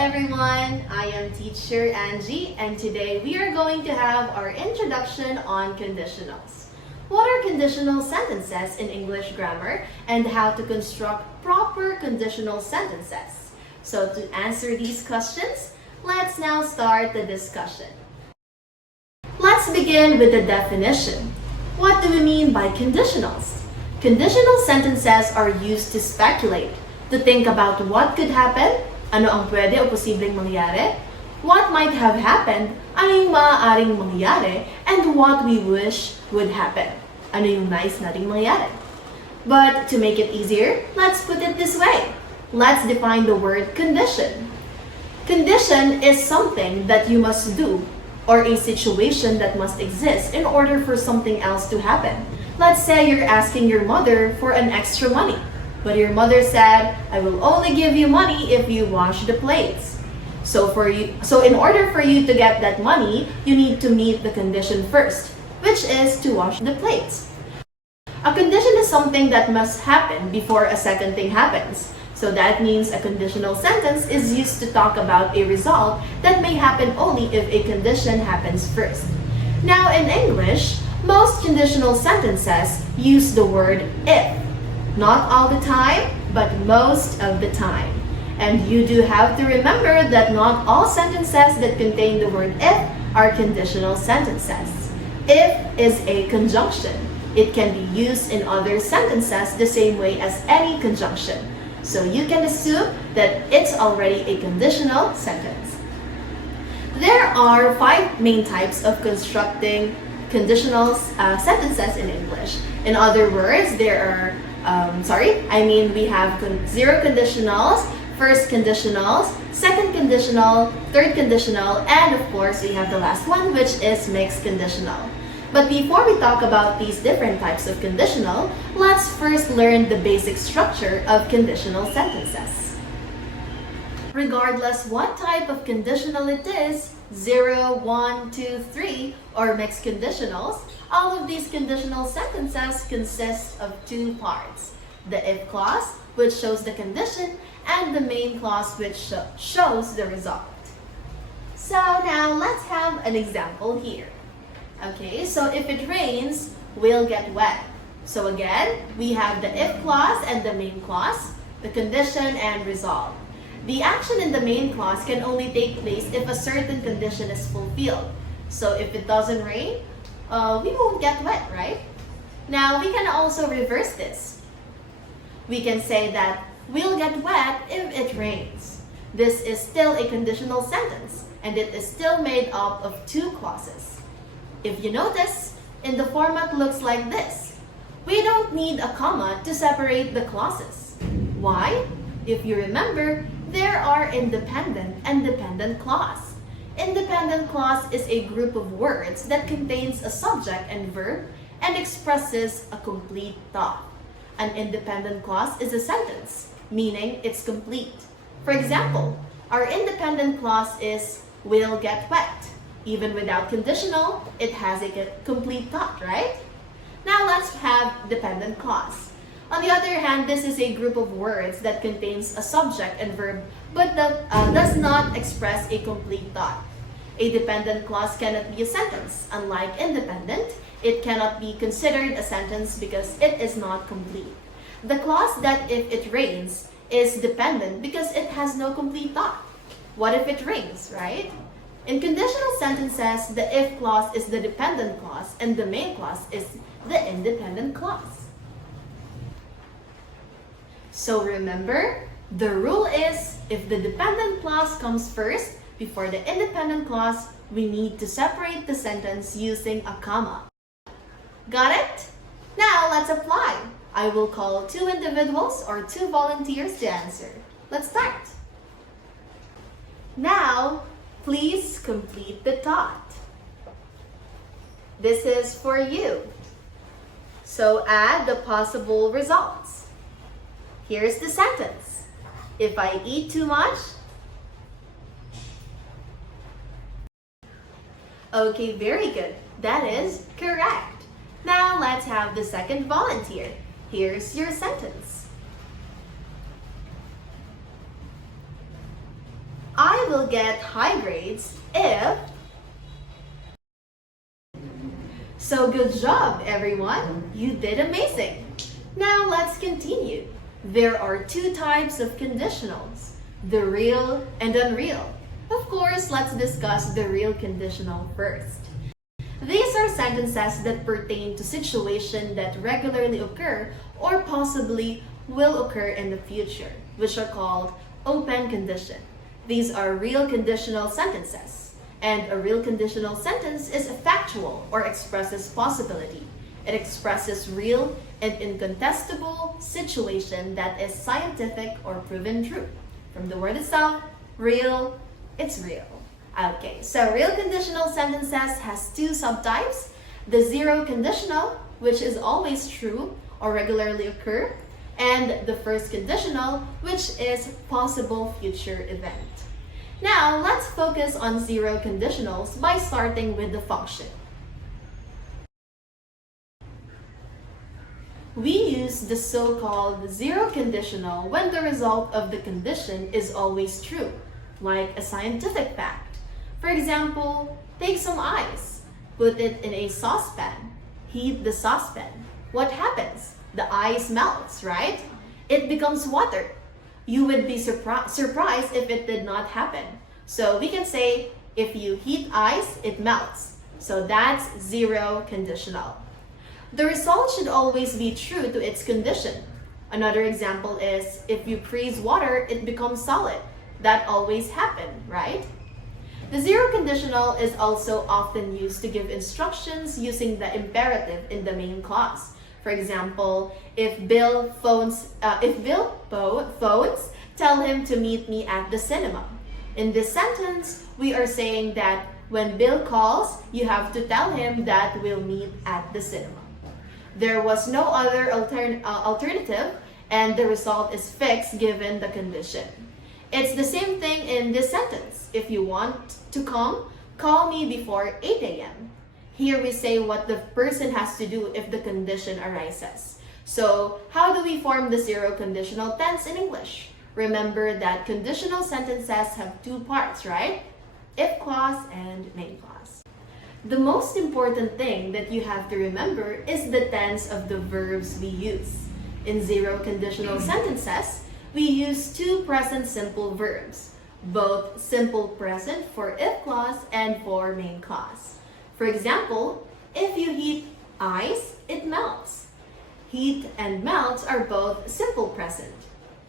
everyone, I am teacher Angie and today we are going to have our introduction on conditionals. What are conditional sentences in English grammar and how to construct proper conditional sentences? So to answer these questions, let's now start the discussion. Let's begin with the definition. What do we mean by conditionals? Conditional sentences are used to speculate, to think about what could happen, ano ang pwede o posibleng mangyari, what might have happened, ano yung maaaring mangyari, and what we wish would happen, ano yung nice nating mangyari. But to make it easier, let's put it this way. Let's define the word condition. Condition is something that you must do or a situation that must exist in order for something else to happen. Let's say you're asking your mother for an extra money. But your mother said, I will only give you money if you wash the plates. So in order for you to get that money, you need to meet the condition first, which is to wash the plates. A condition is something that must happen before a second thing happens. So that means a conditional sentence is used to talk about a result that may happen only if a condition happens first. Now in English, most conditional sentences use the word if. Not all the time, but most of the time. And you do have to remember that not all sentences that contain the word if are conditional sentences. If is a conjunction. It can be used in other sentences the same way as any conjunction. So you can assume that it's already a conditional sentence. There are 5 main types of constructing conditional sentences in English. In other words, we have zero conditionals, first conditionals, second conditional, third conditional, and of course we have the last one, which is mixed conditional. But before we talk about these different types of conditional, let's first learn the basic structure of conditional sentences. Regardless what type of conditional it is, 0, 1, 2, 3, or mixed conditionals, all of these conditional sentences consist of 2 parts. The if clause, which shows the condition, and the main clause, which shows the result. So now let's have an example here. Okay, so if it rains, we'll get wet. So again, we have the if clause and the main clause, the condition and result. The action in the main clause can only take place if a certain condition is fulfilled. So if it doesn't rain, we won't get wet, right? Now we can also reverse this. We can say that we'll get wet if it rains. This is still a conditional sentence, and it is still made up of 2 clauses. If you notice, in the format looks like this. We don't need a comma to separate the clauses. Why? If you remember, there are independent and dependent clause. Independent clause is a group of words that contains a subject and verb and expresses a complete thought. An independent clause is a sentence, meaning it's complete. For example, our independent clause is will get wet. Even without conditional, it has a complete thought, right? Now let's have dependent clause. On the other hand, this is a group of words that contains a subject and verb but that does not express a complete thought. A dependent clause cannot be a sentence. Unlike independent, it cannot be considered a sentence because it is not complete. The clause that if it rains is dependent because it has no complete thought. What if it rains, right? In conditional sentences, the if clause is the dependent clause and the main clause is the independent clause. So remember, the rule is if the dependent clause comes first before the independent clause, we need to separate the sentence using a comma. Got it? Now let's apply. I will call 2 individuals or 2 volunteers to answer. Let's start. Now, please complete the thought. This is for you. So add the possible results. Here's the sentence. If I eat too much, okay, very good. That is correct. Now let's have the second volunteer. Here's your sentence. I will get high grades if... So good job, everyone! You did amazing! Now let's continue. There are two types of conditionals, the real and unreal. Of course, let's discuss the real conditional first. These are sentences that pertain to situations that regularly occur or possibly will occur in the future, which are called open condition. These are real conditional sentences, and a real conditional sentence is factual or expresses possibility. It expresses real and incontestable situation that is scientific or proven true. From the word itself, real, it's real. Okay, so real conditional sentences has two subtypes. The zero conditional, which is always true or regularly occur, and the first conditional, which is possible future event. Now, let's focus on zero conditionals by starting with the function. We use the so-called zero conditional when the result of the condition is always true, like a scientific fact. For example, take some ice, put it in a saucepan, heat the saucepan. What happens? The ice melts, right? It becomes water. You would be surprised if it did not happen. So we can say, if you heat ice, it melts. So that's zero conditional. The result should always be true to its condition. Another example is, if you freeze water, it becomes solid. That always happens, right? The zero conditional is also often used to give instructions using the imperative in the main clause. For example, if Bill phones, tell him to meet me at the cinema. In this sentence, we are saying that when Bill calls, you have to tell him that we'll meet at the cinema. There was no other alternative, and the result is fixed given the condition. It's the same thing in this sentence. If you want to come, call me before 8 a.m. Here we say what the person has to do if the condition arises. So, how do we form the zero conditional tense in English? Remember that conditional sentences have two parts, right? If clause and main clause. The most important thing that you have to remember is the tense of the verbs we use. In zero conditional sentences, we use two present simple verbs, both simple present for if clause and for main clause. For example, if you heat ice, it melts. Heat and melts are both simple present.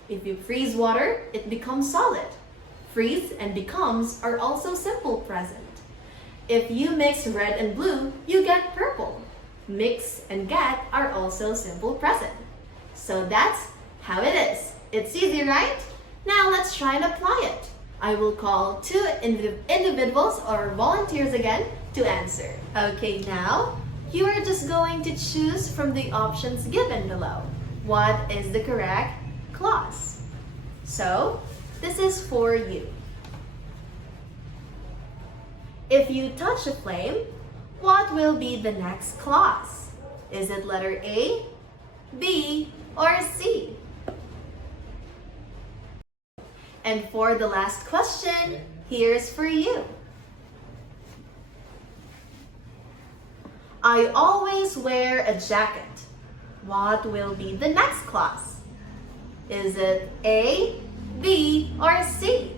If you freeze water, it becomes solid. Freeze and becomes are also simple present. If you mix red and blue, you get purple. Mix and get are also simple present. So that's how it is. It's easy, right? Now let's try and apply it. I will call two individuals or volunteers again to answer. Okay, now you are just going to choose from the options given below. What is the correct clause? So, this is for you. If you touch a flame, what will be the next clause? Is it letter A, B, or C? And for the last question, here's for you. I always wear a jacket. What will be the next clause? Is it A, B, or C?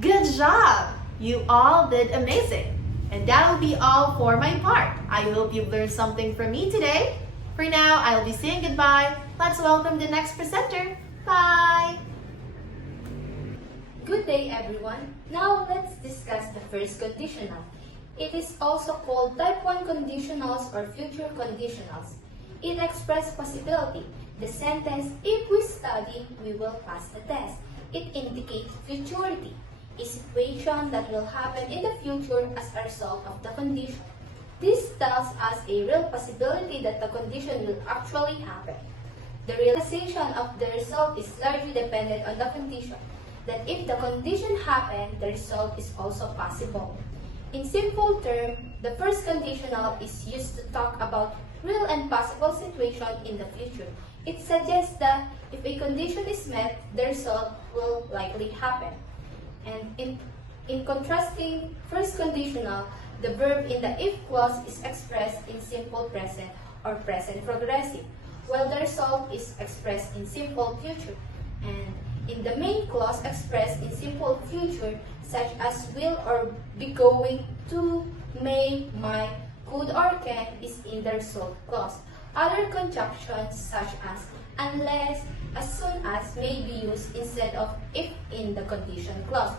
Good job! You all did amazing. And that will be all for my part. I hope you've learned something from me today. For now, I'll be saying goodbye. Let's welcome the next presenter. Bye! Good day, everyone. Now let's discuss the first conditional. It is also called type 1 conditionals or future conditionals. It expresses possibility. The sentence, if we study, we will pass the test. It indicates futurity, a situation that will happen in the future as a result of the condition. This tells us a real possibility that the condition will actually happen. The realization of the result is largely dependent on the condition, that if the condition happens, the result is also possible. In simple terms, the first conditional is used to talk about real and possible situation in the future. It suggests that if a condition is met, the result will likely happen. And in contrasting first conditional, the verb in the if clause is expressed in simple present or present progressive, while the result is expressed in simple future. And in the main clause expressed in simple future, such as will or be going to, may, might, could or can, is in the result clause. Other conjunctions such as unless, as soon as may be used instead of if in the condition clause.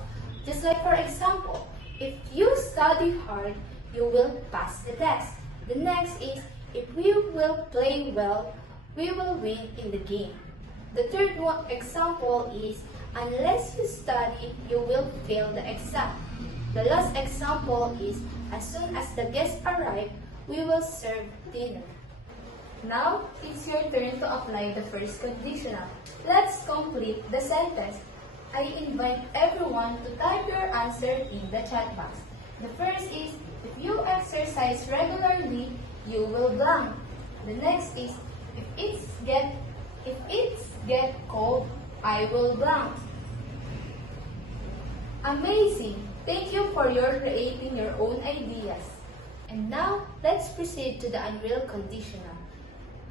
Just like for example, if you study hard, you will pass the test. The next is, if we will play well, we will win in the game. The third example is, unless you study, you will fail the exam. The last example is, as soon as the guests arrive, we will serve dinner. Now, it's your turn to apply the first conditional. Let's complete the sentence. I invite everyone to type your answer in the chat box. The first is, if you exercise regularly, you will blank. The next is, if it's get cold, I will blank. Amazing! Thank you for your creating your own ideas. And now, let's proceed to the unreal conditional.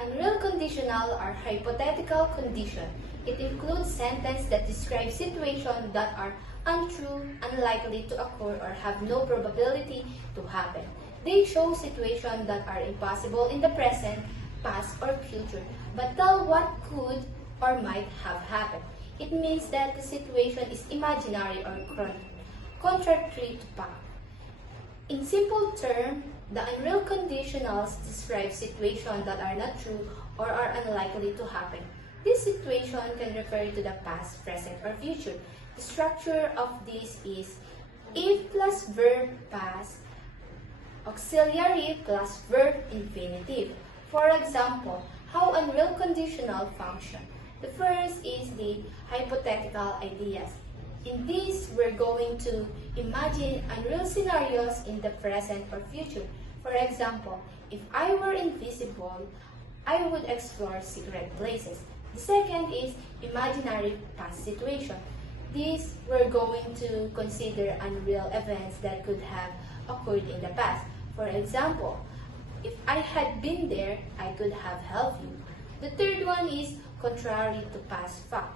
Unreal conditional are hypothetical condition. It includes sentences that describe situations that are untrue, unlikely to occur, or have no probability to happen. They show situations that are impossible in the present, past, or future, but tell what could or might have happened. It means that the situation is imaginary or contrary to fact. In simple terms, the unreal conditionals describe situations that are not true or are unlikely to happen. This situation can refer to the past, present, or future. The structure of this is if plus verb past, auxiliary plus verb infinitive. For example, how unreal conditional function. The first is the hypothetical ideas. In this, we're going to imagine unreal scenarios in the present or future. For example, if I were invisible, I would explore secret places. The second is imaginary past situation. This, we're going to consider unreal events that could have occurred in the past. For example, if I had been there, I could have helped you. The third one is contrary to past fact.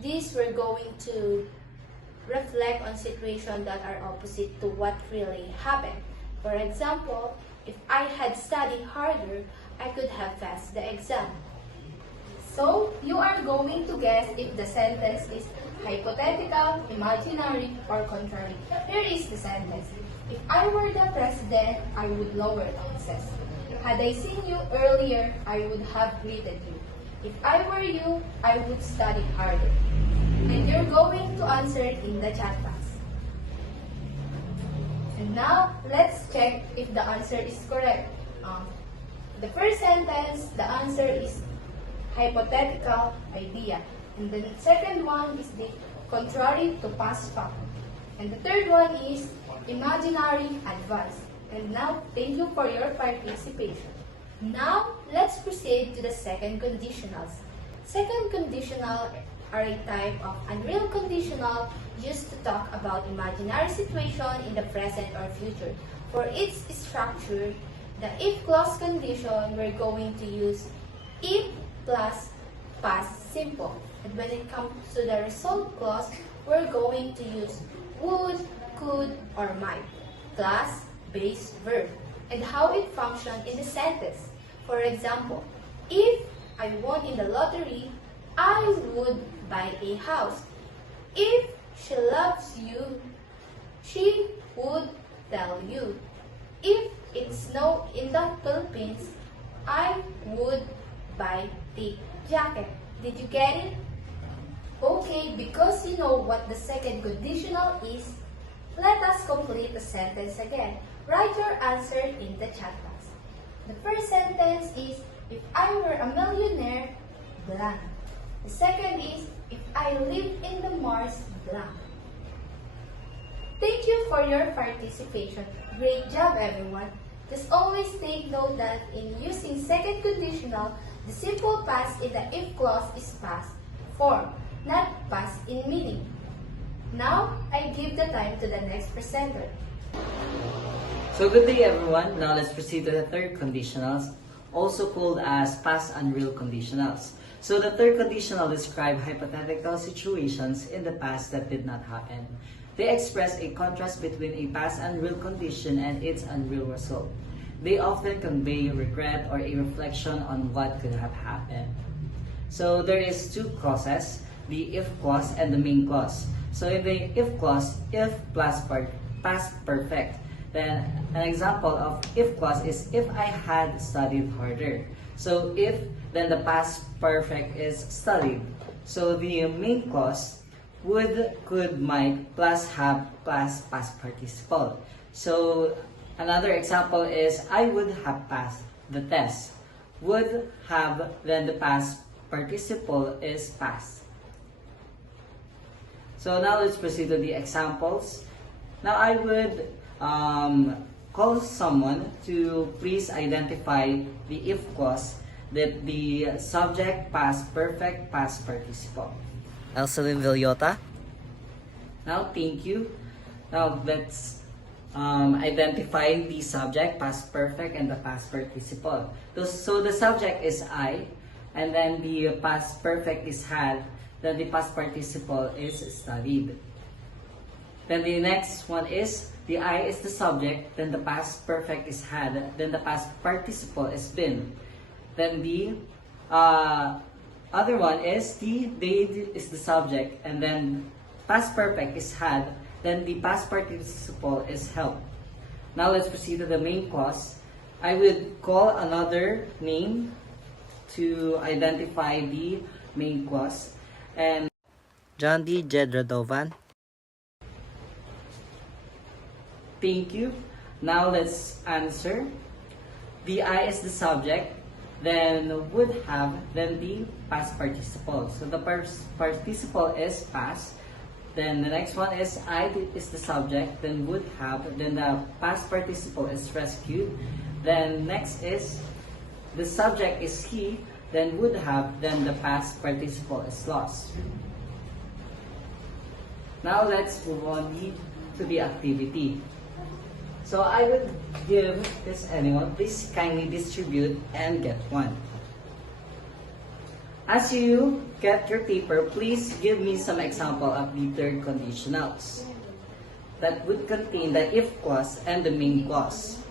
This, we're going to reflect on situations that are opposite to what really happened. For example, if I had studied harder, I could have passed the exam. So, you are going to guess if the sentence is hypothetical, imaginary, or contrary. Here is the sentence. If I were the president, I would lower taxes. Had I seen you earlier, I would have greeted you. If I were you, I would study harder. And you're going to answer it in the chat box. And now, let's check if the answer is correct. The first sentence, the answer is hypothetical idea. And the second one is the contrary to past fact. And the third one is imaginary advice. And now, thank you for your participation. Now, let's proceed to the second conditionals. Second conditional are a type of unreal conditional used to talk about imaginary situation in the present or future. For its structure, the if clause condition, we're going to use if plus past simple. And when it comes to the result clause, we're going to use would, could, or might, plus base verb, and how it functions in the sentence. For example, if I won in the lottery, I would buy a house. If she loves you, she would tell you. If it snows in the Philippines, I would buy the jacket. Did you get it? Okay, because you know what the second conditional is, let us complete the sentence again. Write your answer in the chat box. The first sentence is, if I were a millionaire, blank. The second is, if I live in the Mars, blank. Thank you for your participation. Great job, everyone. Just always take note that in using second conditional, The simple past in the if clause is past form, not past in meaning. Now, I give the time to the next presenter. So good day everyone. Now let's proceed to the third conditionals, also called as past unreal conditionals. So the third conditional describe hypothetical situations in the past that did not happen. They express a contrast between a past unreal condition and its unreal result. They often convey regret or a reflection on what could have happened. So there is two clauses, the if clause and the main clause. So in the if clause, if plus past perfect. Then an example of if clause is if I had studied harder. So if, then the past perfect is studied. So the main clause would, could, might, plus have, plus past participle. So another example is I would have passed the test. Would have, then the past participle is past. So now let's proceed to the examples. Now I would call someone to please identify the if clause that the subject past perfect past participle. Elsalyn Villota. Now thank you. Now let's identify the subject past perfect and the past participle. So the subject is I, and then the past perfect is had, then the past participle is studied. Then the next one is the I is the subject, then the past perfect is had, then the past participle is been. Then the other one is the they is the subject, and then past perfect is had, then the past participle is helped. Now let's proceed to the main clause. I would call another name to identify the main clause. And John D. Jedradovan. Thank you. Now let's answer. The I is the subject, then would have, then the past participle. So the past participle is past. Then the next one is I is the subject, then would have, then the past participle is rescued. Then next is the subject is he, then would have, then the past participle is lost. Now let's move on to the activity. So I would give this anyone, please kindly distribute and get one. As you get your paper, please give me some example of the third conditionals that would contain the if clause and the main clause,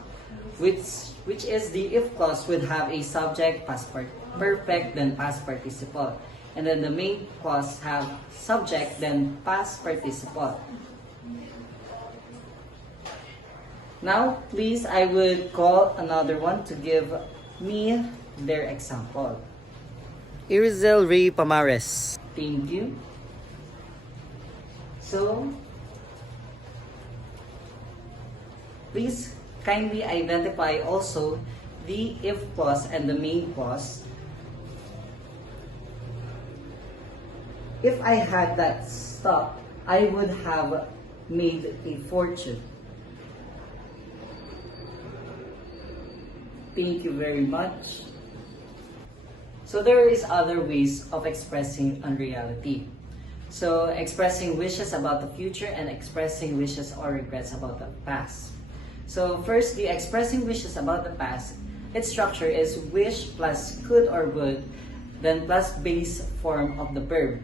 which is the if clause would have a subject past perfect then past participle, and then the main clause have subject then past participle. Now, please, I would call another one to give me their example. Irizel Ray Pamares. Thank you. So, please kindly identify also the if clause and the main clause. If I had that stock, I would have made a fortune. Thank you very much. So there is other ways of expressing unreality. So expressing wishes about the future and expressing wishes or regrets about the past. So first, the expressing wishes about the past, its structure is wish plus could or would, then plus base form of the verb.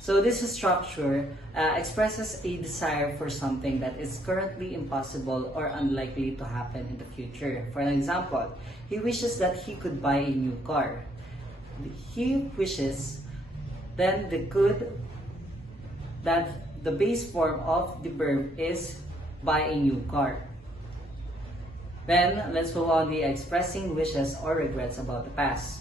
So this structure expresses a desire for something that is currently impossible or unlikely to happen in the future. For an example, he wishes that he could buy a new car. He wishes, then the could, that the base form of the verb is buy a new car. Then let's move on the expressing wishes or regrets about the past.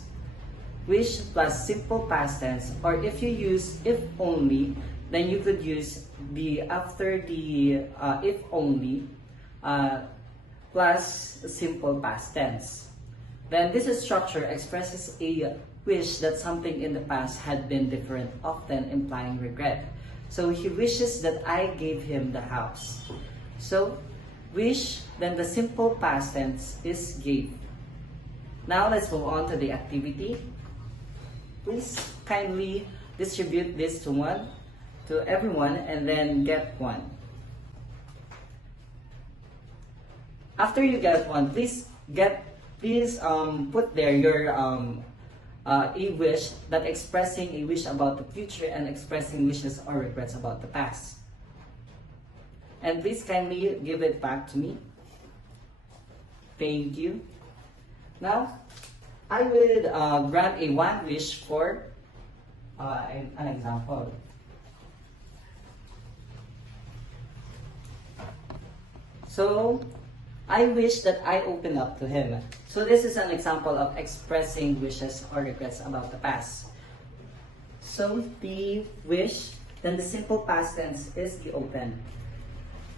Wish plus simple past tense, or if you use if only, then you could use the after the if only plus simple past tense. Then this structure expresses a wish that something in the past had been different, often implying regret. So he wishes that I gave him the house. So wish, then the simple past tense is gave. Now let's move on to the activity. Please kindly distribute this to everyone and then get one. After you get one, please put there your a wish that expressing a wish about the future and expressing wishes or regrets about the past. And please kindly give it back to me. Thank you. Now, I would grant a one wish for an example. So, I wish that I open up to him. So this is an example of expressing wishes or regrets about the past. So the wish, then the simple past tense is the open.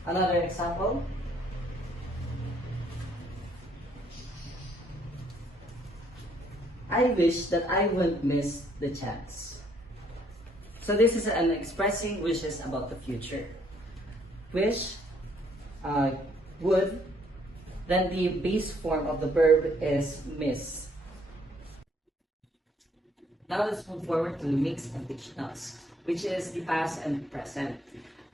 Another example. I wish that I wouldn't miss the chance. So this is an expressing wishes about the future. Wish, would, then the base form of the verb is miss. Now let's move forward to the mixed conditionals, which is the past and present.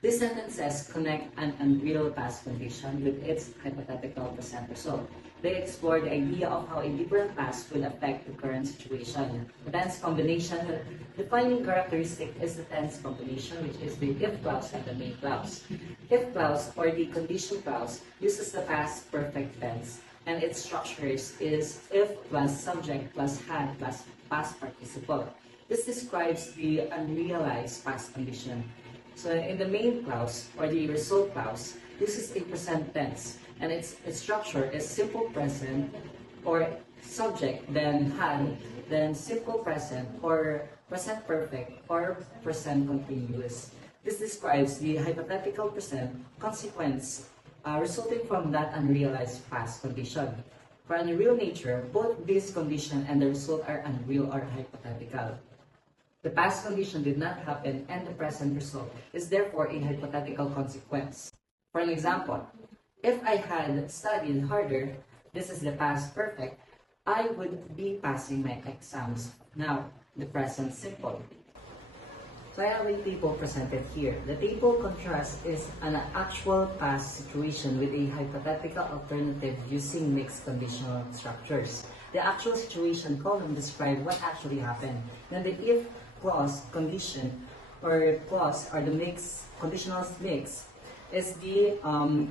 These sentences connect an unreal past condition with its hypothetical present result. They explore the idea of how a different past will affect the current situation. The tense combination defining characteristic is the tense combination, which is the if clause and the main clause. If clause, or the condition clause, uses the past perfect tense, and its structures is if plus subject plus had plus past participle. This describes the unrealized past condition. So in the main clause, or the result clause, this is a present tense, and its structure is simple present, or subject, then had, then simple present, or present perfect, or present continuous. This describes the hypothetical present consequence resulting from that unrealized past condition. For unreal nature, both this condition and the result are unreal or hypothetical. The past condition did not happen and the present result is therefore a hypothetical consequence. For an example, if I had studied harder, this is the past perfect, I would be passing my exams. Now, the present simple. So I have a table presented here. The table contrast is an actual past situation with a hypothetical alternative using mixed conditional structures. The actual situation column describes what actually happened. Then the if clause condition or clause or the mix conditionals mix is the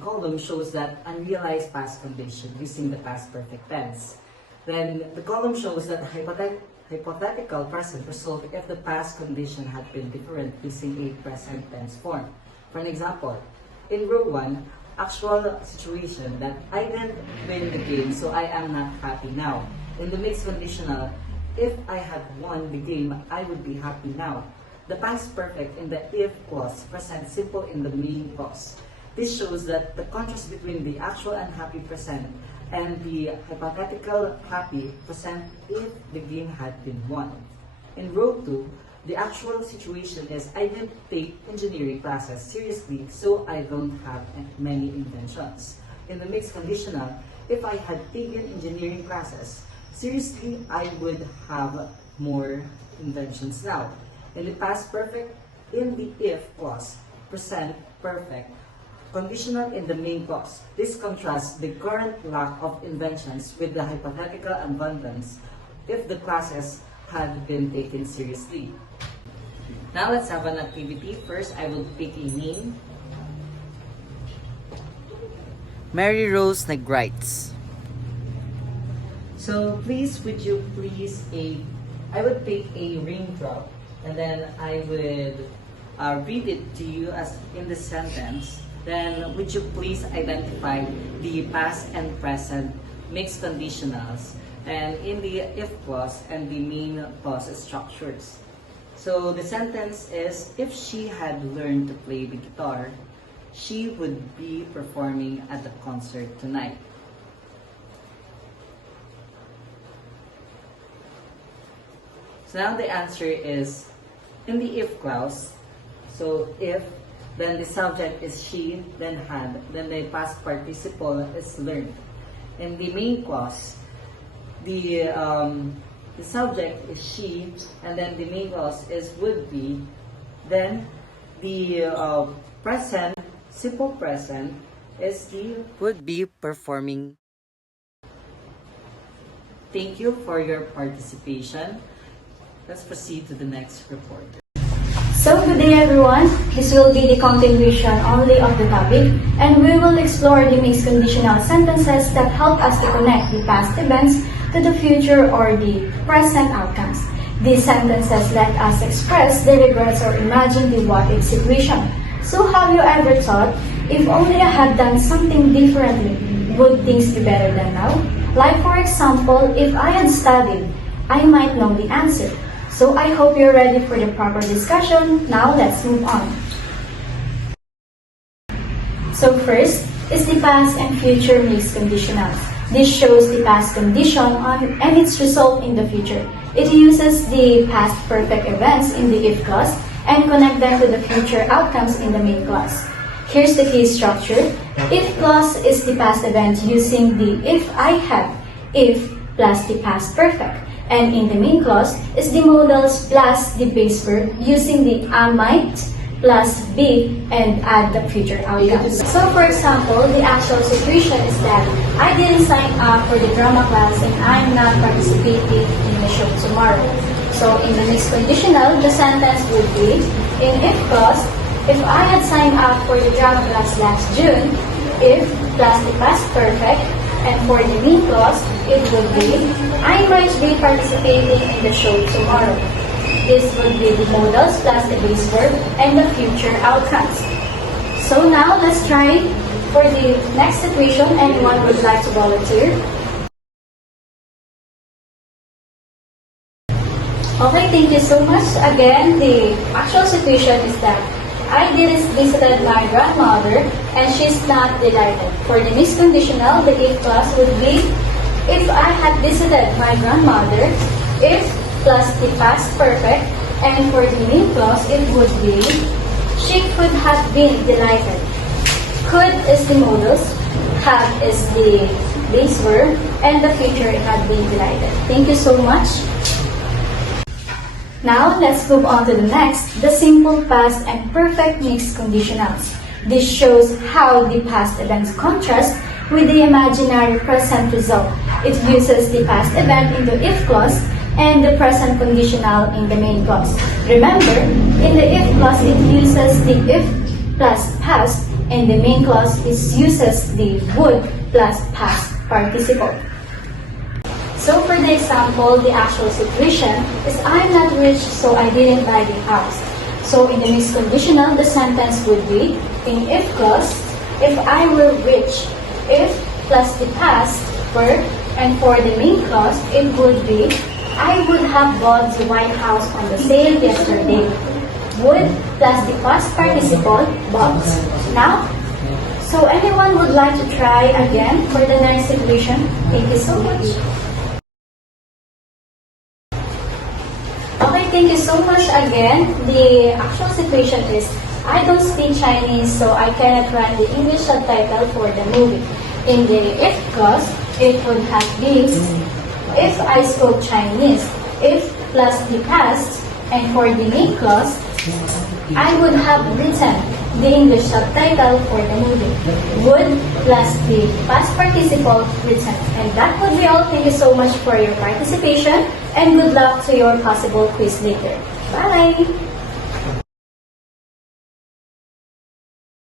column shows that unrealized past condition using the past perfect tense. Then the column shows that hypothetical present result if the past condition had been different using a present tense form. For an example, in row 1, actual situation that I didn't win the game so I am not happy now. In the mixed conditional, if I had won the game, I would be happy now. The past perfect in the if clause present simple in the main clause. This shows that the contrast between the actual unhappy present and the hypothetical happy present if the game had been won. In row 2, the actual situation is I didn't take engineering classes seriously, so I don't have many inventions. In the mixed conditional, if I had taken engineering classes seriously, I would have more inventions now. In the past perfect, in the if clause, present perfect, conditional in the main clause. This contrasts the current lack of inventions with the hypothetical abundance if the classes had been taken seriously. Now let's have an activity. First, I will pick a name. Mary Rose Negrites. So I would pick a raindrop and then I would read it to you as in the sentence. Then would you please identify the past and present mixed conditionals and in the if clause and the main clause structures. So the sentence is, if she had learned to play the guitar, she would be performing at the concert tonight. So now the answer is in the if clause. So if, then the subject is she, then had, then the past participle is learned. In the main clause, the the subject is she, and then the main clause is would be, then the present, simple present, is the would be performing. Thank you for your participation. Let's proceed to the next report. So good day everyone, this will be the continuation only of the topic and we will explore the mixed conditional sentences that help us to connect the past events to the future or the present outcomes. These sentences let us express the regrets or imagine the what-if situation. So have you ever thought, if only I had done something differently, would things be better than now? Like for example, if I had studied, I might know the answer. So I hope you're ready for the proper discussion. Now let's move on. So first is the past and future mixed conditionals. This shows the past condition and its result in the future. It uses the past perfect events in the if clause and connect them to the future outcomes in the main clause. Here's the key structure. If clause is the past event using the if I had, if plus the past perfect. And in the main clause is the modals plus the base verb using the I might plus be and add the future outcomes. So for example, the actual situation is that I didn't sign up for the drama class and I'm not participating in the show tomorrow. So in the mixed conditional, the sentence would be, in if clause, if I had signed up for the drama class last June, if plus the past perfect, and for the main clause, it would be, I might be participating in the show tomorrow. This would be the modals plus the base verb and the future outcomes. So now let's try for the next situation. Anyone would like to volunteer? Okay, thank you so much. Again, the actual situation is that I did visited my grandmother and she's not delighted. For the mixed conditional, the if clause would be, if I had visited my grandmother, if plus the past perfect, and for the main clause, it would be, she could have been delighted. Could is the modus, have is the base verb, and the future had been delighted. Thank you so much. Now, let's move on to the next, the simple past and perfect mixed conditionals. This shows how the past events contrast with the imaginary present result. It uses the past event in the if clause and the present conditional in the main clause. Remember, in the if clause, it uses the if plus past, and the main clause uses the would plus past participle. So for the example, the actual situation is I'm not rich, so I didn't buy the house. So in the mixed conditional, the sentence would be, in if clause, if I were rich, if plus the past verb, and for the main clause, it would be, I would have bought the White House on the sale yesterday. Would plus the past participle, bought. Now, so anyone would like to try again for the next situation? Thank you so much. Okay, thank you so much again. The actual situation is, I don't speak Chinese, so I cannot write the English subtitle for the movie. In the if clause, it would have been, if I spoke Chinese, if plus the past, and for the main clause, I would have written the English subtitle for the movie. Would plus the past participle written. And that would be all. Thank you so much for your participation and good luck to your possible quiz later. Bye!